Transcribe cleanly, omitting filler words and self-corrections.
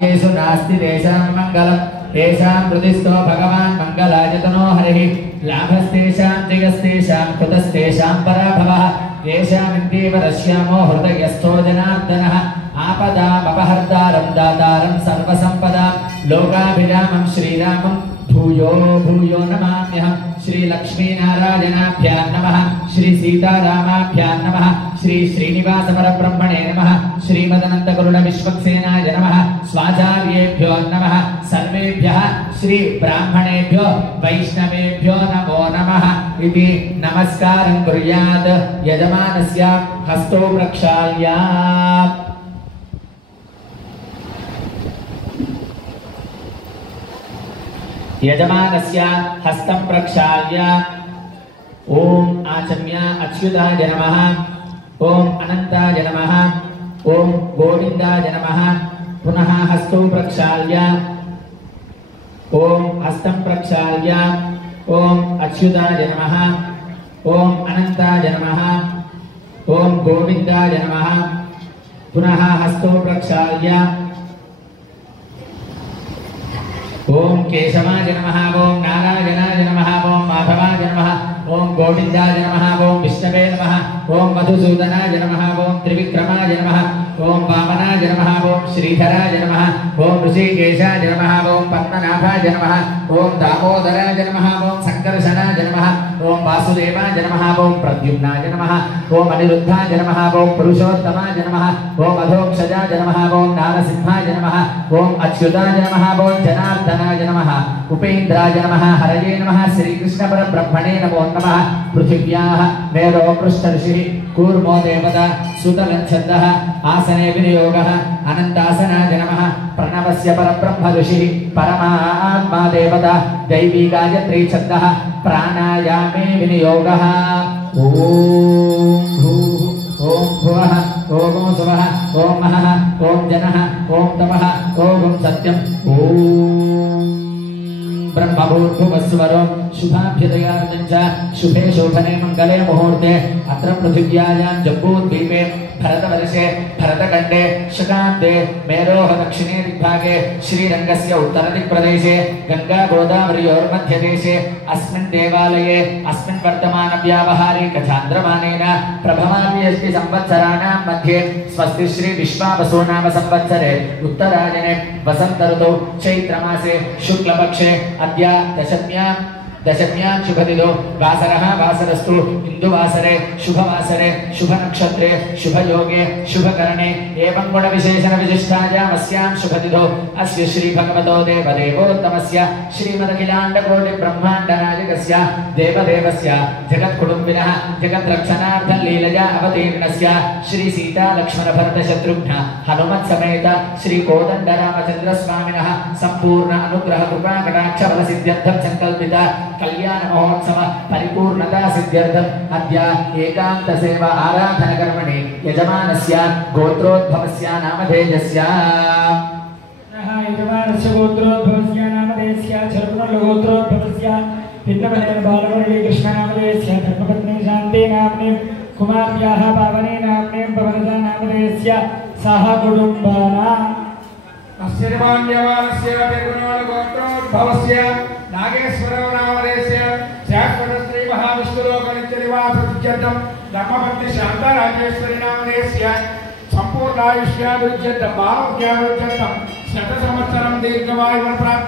येषु नास्ति तेषां मङ्गलं तेषां हृदिस्थो भगवान् मङ्गलायतनो हरिः लाभस्तेषां जयस्तेषां कुतस्तेषां पराभवः तेषामिन्द्येव रश्यामो हृदयस्थो जनार्दनः आपदामपहर्तारं दातारं सर्वसम्पदां लोकाभिरामं श्रीरामं भूयो भूयो नमाम्यहं श्री लक्ष्मीनारायणाभ्यां नमः श्री सीतारामाभ्यां नमः श्री श्रीनिवास परब्रह्मणे नमः श्रीमदनन्दगरुड विश्वक्सेनाय नमः स्वाचार्येभ्यो नमः सर्वेभ्यः श्री ब्राह्मणेभ्यो वैष्णवेभ्यो नमो नमः इति नमस्कारं कुर्यात् यजमानस्य हस्तो प्रक्षाल्य यजमानस्य हस्तं प्रक्षाल्य ओम आचम्य अच्युताय नमः ओम अनंताय नमः ओम गोविंदाय नमः पुनः हस्तौ प्रक्षाल्य ओम हस्तं प्रक्षाल्य ओम अच्युताय नमः ओम अनंताय नमः ओम गोविंदाय नमः पुनः हस्तौ प्रक्षाल्य ओम केशवाय नमः ओम नारायणाय नमः ओम माधवाय नमः ओम गोविंदाय नमः ओम विष्णवे नमः ओम मधुसूदनाय नमः ओम त्रिविक्रमाय नमः ओम वामनाय नमः ओम श्रीधराय नमः ओम ऋषिकेशाय नमः ओम पद्मनाभाय नमः ओम दामोदराय नमः ओम संकर्षणाय नमः ओम वासुदेवाय नमः ओम प्रद्युम्नाय नमः ओम अनिरुद्धाय नमः ओम पुरुषोत्तमाय नमः ओम अधोक्षजाय नमः ओम नारसिंहाय नमः ओम अच्युताय नमः ओम जनार्दनाय नमः उपेन्द्राय नमः हरये नमः श्रीकृष्ण परब्रह्मणे नमो नमः पृथिव्याः वेदो पृष्ठऋषिः कूर्मो देवता सुतलच्छन्दः आसने विनियोगः अनन्तासनाय नमः प्रणवस्य परब्रह्म ऋषिः परमात्मा देवता दैवी गायत्री छन्दः प्राणायामे विनियोगः ॐ भूः ॐ भुवः ॐ सुवः ॐ महः ॐ जनः ॐ तपः ॐ सत्यम् ॐ ब्रह्मभूर्भुवस्वरो शुभाभ्युदयार्जञ्च शुभे शोभने मङ्गले मुहूर्ते अत्र पृथिव्यायां जम्बूद्वीपे भरतवर्षे भरतखण्डे शकाब्दे मेरोः दक्षिणे दिग्भागे श्रीरङ्गस्य उत्तरदिक्प्रदेशे गङ्गा गोदावर्योर्मध्यदेशे अस्मिन् देवालये अस्मिन् वर्तमानव्यावहारिकचान्द्रमानेन प्रभवाम्यष्टि संवत्सराणां मध्ये स्वस्ति श्री विश्वावसु नाम संवत्सरे उत्तरायणे वसन्त ऋतौ चैत्रमासे शुक्लपक्षे अद्य दशम्यां शुभदिनो वासरः वासरस्तु हिन्दुवासरे शुभवासरे शुभनक्षत्रे शुभयोगे शुभकरणे एवं गुणविशेषण विशिष्टायामस्यां शुभदिनो अस्य श्री भगवतो देवदेवोत्तमस्य श्रीमदखिलाण्डकोटिब्रह्माण्डनायकस्य देवदेवस्य जगत्कुटुम्बिनः जगद्रक्षणार्थं लीलया अवतीर्णस्य श्री सीता लक्ष्मण भरत शत्रुघ्न हनुमत् समेत श्री कोदण्डरामचन्द्रस्वामिनः संपूर्ण अनुग्रह कृपा कटाक्ष बल सिद्ध्यर्थं संकल्पिता कल्याण महोत्सव परिपूर्णता सिद्ध्यर्थम् अद्य एकान्त सेवा आराधन कर्मणि यजमानस्य गोत्रोद्भवस्य नामधेयस्य यजमानस्य गोत्रोद्भवस्य नामधेयस्य शरवणगोत्रोद्भवस्य भिन्नवनेन बालवर्णी कृष्णनामधेयस्य धर्मपत्नी शान्ति नाम्ने कुमार्याः पावने नाम्ने भवनदा नामधेयस्य सह कुटुम्बानां अस्यमान्यवानस्य गोत्रोद्भवस्य नागेश्वरराव नामधेयस्य शाश्वत श्री महाविष्णुलोकनित्यनिवाससिद्ध्यर्थं धर्मपत्नी शान्ताराजेश्वरी नामधेयस्य संपूर्णायुष्याभिवृद्ध्यर्थं आरोग्याभिवृद्ध्यर्थं शतसंवत्सरं दीर्घमायुः प्राप्त्यर्थं